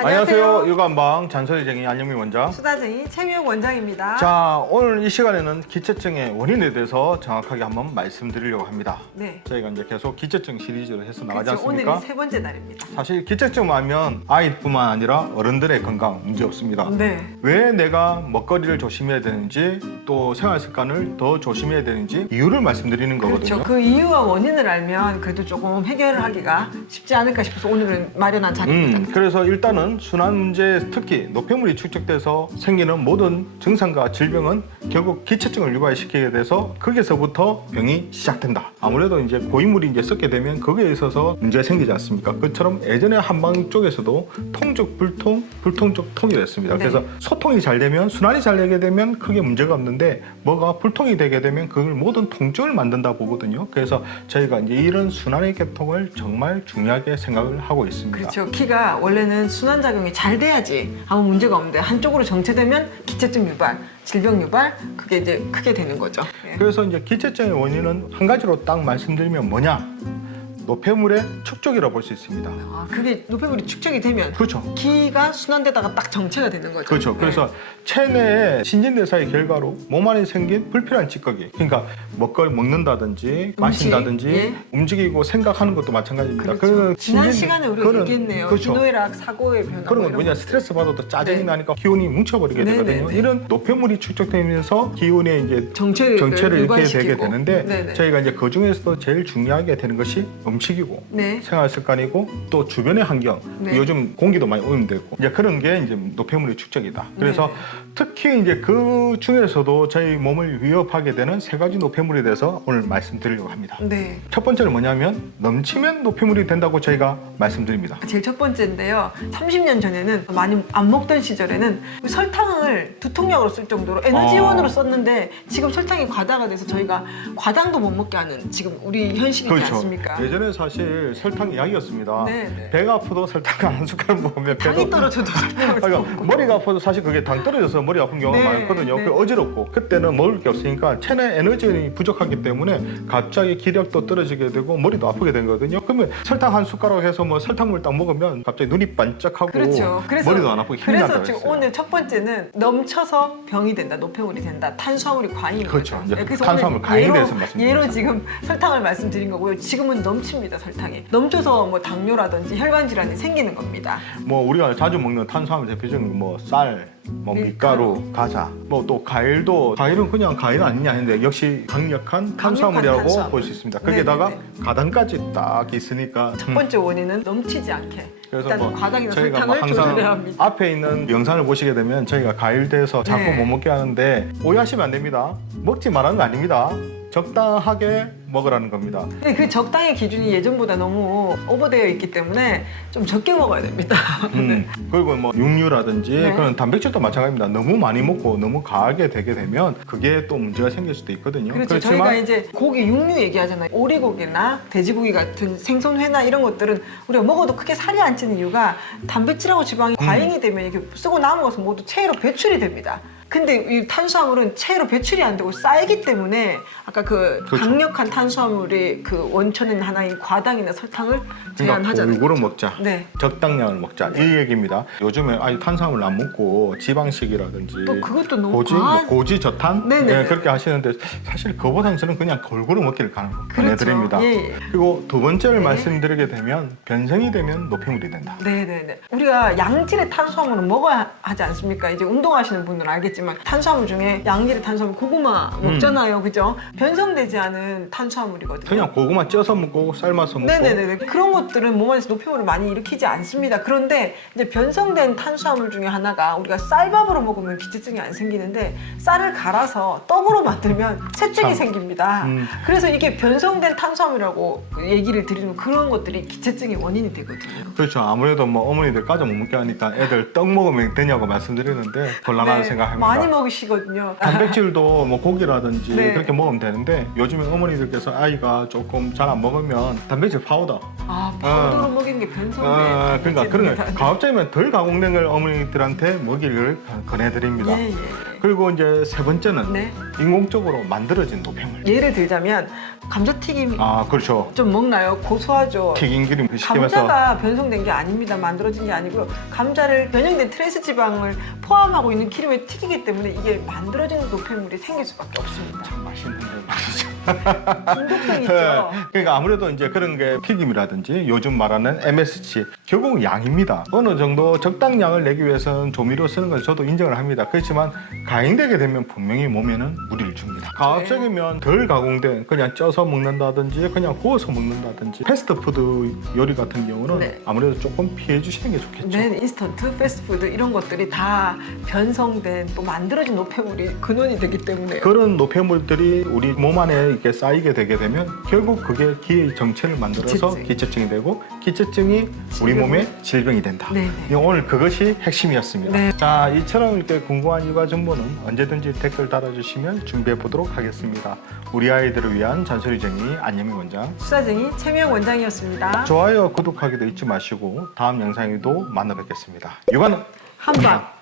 안녕하세요. 일관방 잔소리쟁이 안영미 원장. 수다쟁이 최미영 원장입니다. 자, 오늘 이 시간에는 기체증의 원인에 대해서 정확하게 한번 말씀드리려고 합니다. 네. 저희가 이제 계속 기체증 시리즈를 해서 나가지 그렇죠. 않습니까? 오늘이 세 번째 날입니다. 사실 기체증 하면 아이뿐만 아니라 어른들의 건강 문제 없습니다. 네. 왜 내가 먹거리를 조심해야 되는지 또 생활 습관을 더 조심해야 되는지 이유를 말씀드리는 거거든요. 그렇죠. 그 이유와 원인을 알면 그래도 조금 해결을 하기가 쉽지 않을까 싶어서 오늘은 마련한 자리입니다. 그래서 일단은 순환 문제, 특히 노폐물이 축적돼서 생기는 모든 증상과 질병은 결국 기체증을 유발시키게 돼서 거기서부터 병이 시작된다. 아무래도 이제 고인물이 이제 썩게 되면 거기에 있어서 문제가 생기지 않습니까? 그처럼 예전에 한방 쪽에서도 통적 불통, 불통적 통이 됐습니다. 네. 그래서 소통이 잘 되면, 순환이 잘 되게 되면 크게 문제가 없는데 뭐가 불통이 되게 되면 그걸 모든 통증을 만든다 보거든요. 그래서 저희가 이제 이런 순환의 개통을 정말 중요하게 생각을 하고 있습니다. 그렇죠. 키가 원래는 순환작용이 잘 돼야지 아무 문제가 없는데 한쪽으로 정체되면 기체증 유발, 질병 유발 그게 이제 크게 되는 거죠. 예. 그래서 이제 기체증의 원인은 한 가지로 딱 말씀드리면 뭐냐? 노폐물의 축적이라고 볼 수 있습니다. 아, 그게 노폐물이 축적이 되면 그렇죠. 기가 순환되다가 딱 정체가 되는 거죠. 그렇죠. 네. 그래서 체내의 신진대사의 결과로 몸 안에 생긴 불필요한 찌꺼기, 그러니까 먹거리 먹는다든지 마신다든지 예. 움직이고 생각하는 것도 마찬가지입니다. 그렇죠. 그런 지난 신진- 시간에 우리가 그런- 얘기했네요. 그렇죠. 기노애락, 사고의 변화. 그런 뭐 건 이런 뭐냐, 거. 스트레스 받아도 짜증이 네. 나니까 기운이 뭉쳐버리게 네, 되거든요. 네, 네. 이런 노폐물이 축적되면서 기운의 이제 정체를 이렇게 유발시키고. 되게 되는데 네네. 저희가 이제 그 중에서도 제일 중요하게 되는 것이 음식이고 네. 생활 습관이고 또 주변의 환경, 네. 요즘 공기도 많이 오염되고 이제 그런 게 이제 노폐물의 축적이다. 그래서 네. 특히 이제 그 중에서도 저희 몸을 위협하게 되는 세 가지 노폐물에 대해서 오늘 말씀드리려고 합니다. 네. 첫 번째는 뭐냐면 넘치면 노폐물이 된다고 저희가 말씀드립니다. 제일 첫 번째인데요. 30년 전에는 많이 안 먹던 시절에는 설탕을 두통약으로 쓸 정도로 에너지원으로 썼는데 지금 설탕이 과다가 돼서 저희가 과당도 못 먹게 하는 지금 우리 현실이지 않습니까? 예전에 사실 설탕이 약이었습니다. 네. 배가 아파도 설탕 한 숟갈 먹으면 당이 배도 떨어져도 설탕을 그러니까 먹고. 머리가 아파도 사실 그게 당 떨어져서 머리 아픈 경우가 네, 많거든요. 네. 그 어지럽고 그때는 먹을 게 없으니까 체내 에너지가 부족하기 때문에 갑자기 기력도 떨어지게 되고 머리도 아프게 되거든요. 그러면 설탕 한 숟가락 해서 뭐 설탕물 딱 먹으면 갑자기 눈이 반짝하고 그렇죠. 그래서, 머리도 안 아프고 힘이 그래서 난다고 지금 했어요. 오늘 첫 번째는 넘쳐서 병이 된다, 노폐물이 된다, 탄수화물이 과잉인 그렇죠. 거죠. 이제 그래서 탄수화물 오늘 과잉에 대해서 말씀드립니다. 예로 지금 설탕을 말씀드린 거고요. 지금은 넘칩니다, 설탕이. 넘쳐서 뭐 당뇨라든지 혈관 질환이 생기는 겁니다. 뭐 우리가 자주 먹는 탄수화물 대표적인 뭐 쌀, 뭐 밀가루, 과자, 뭐 또 과일도 과일은 그냥 과일 아니냐 했는데 역시 강력한 탄수화물이라고 탄수화물. 볼 수 있습니다. 거기에다가 네네네. 가당까지 딱 있으니까 첫 번째 원인은 넘치지 않게. 그래서 일단 뭐 과당이나 저희가 설탕을 뭐 조절해야 항상 합니다. 앞에 있는 영상을 보시게 되면 저희가 과일대에서 자꾸 네. 못 먹게 하는데 오해하시면 안 됩니다. 먹지 말라는 거 아닙니다. 적당하게 먹으라는 겁니다. 근데 그 적당의 기준이 예전보다 너무 오버되어 있기 때문에 좀 적게 먹어야 됩니다. 그리고 뭐 육류라든지 네. 그런 단백질도 마찬가지입니다. 너무 많이 먹고 너무 과하게 되게 되면 그게 또 문제가 생길 수도 있거든요. 그렇죠. 저희가 이제 고기, 육류 얘기하잖아요. 오리고기나 돼지고기 같은 생선회나 이런 것들은 우리가 먹어도 크게 살이 안 찌는 이유가 단백질하고 지방이 과잉이 되면 이렇게 쓰고 남은 것은 모두 체로 배출이 됩니다. 근데 이 탄수화물은 체로 배출이 안 되고 쌓이기 때문에 아까 그 그렇죠. 강력한 탄수화물이 그 원천인 하나인 과당이나 설탕을 제한하잖아요. 골고루 먹자. 네. 적당량을 먹자. 이 얘기입니다. 요즘에 아예 탄수화물 안 먹고 지방식이라든지 또 그것도 너무 고지, 과한- 고지 저탄 네네네. 그렇게 하시는데 사실 그보다는 저는 그냥 골고루 먹기를 권해드립니다. 예, 예. 그리고 두 번째를 네. 말씀드리게 되면 변성이 되면 노폐물이 된다. 네네네. 우리가 양질의 탄수화물은 먹어야 하지 않습니까? 이제 운동하시는 분들은 알겠지만 탄수화물 중에 양질의 탄수화물 고구마 먹잖아요, 그죠? 변성되지 않은 탄수화물이거든요. 그냥 고구마 쪄서 먹고 삶아서 먹고 네네네. 그런 것들은 몸 안에서 노폐물을 많이 일으키지 않습니다. 그런데 이제 변성된 탄수화물 중에 하나가 우리가 쌀밥으로 먹으면 기체증이 안 생기는데 쌀을 갈아서 떡으로 만들면 체증이 참. 생깁니다. 그래서 이게 변성된 탄수화물이라고 얘기를 드리는 그런 것들이 기체증의 원인이 되거든요. 그렇죠. 아무래도 뭐 어머니들 과자 못 먹게 하니까 애들 떡 먹으면 되냐고 말씀드리는데 곤란하다는 생각합니다. 많이 먹으시거든요. 단백질도 뭐 고기라든지 네. 그렇게 먹으면 되는데 요즘에 어머니들께서 아이가 조금 잘 안 먹으면 단백질 파우더 아, 파우더로 먹이는 게 변성된 그러니까 그런 단백질입니다. 가급적이면 덜 가공된 걸 어머니들한테 먹이를 권해드립니다. 예, 예. 그리고 이제 세 번째는 네. 인공적으로 만들어진 노폐물. 예를 들자면 감자튀김 아, 그렇죠. 좀 먹나요? 고소하죠. 튀긴 기름 시키면서 감자가 변성된 게 아닙니다. 만들어진 게 아니고요. 감자를 변형된 트랜스 지방을 포함하고 있는 기름에 튀기기 때문에 이게 만들어지는 노폐물이 생길 수밖에 없습니다. 참 맛있는데 말이죠. 중독성 있죠. 그러니까 아무래도 이제 그런 게 튀김이라든지 요즘 말하는 MSG 결국은 양입니다. 어느 정도 적당량을 내기 위해서는 조미료 쓰는 걸 저도 인정을 합니다. 그렇지만 가행되게 되면 분명히 몸에는 무리를 줍니다. 가급적이면 덜 가공된 그냥 쪄서 먹는다든지 그냥 구워서 먹는다든지 패스트푸드 요리 같은 경우는 네. 아무래도 조금 피해 주시는 게 좋겠죠. 네, 인스턴트, 패스트푸드 이런 것들이 다 변성된 또 만들어진 노폐물이 근원이 되기 때문에 그런 노폐물들이 우리 몸 안에 이렇게 쌓이게 되게 되면 결국 그게 기의 정체를 만들어서 기체증. 기체증이 되고 기체증이 우리 몸의 질병이 된다. 네, 네. 오늘 그것이 핵심이었습니다. 네. 자, 이처럼 이렇게 궁금한 육아 정보는 언제든지 댓글 달아주시면 준비해 보도록 하겠습니다. 우리 아이들을 위한 잔소리쟁이 안예민 원장. 수사쟁이 최미영 원장이었습니다. 좋아요, 구독하기도 잊지 마시고 다음 영상에도 만나 뵙겠습니다. 육아는 한방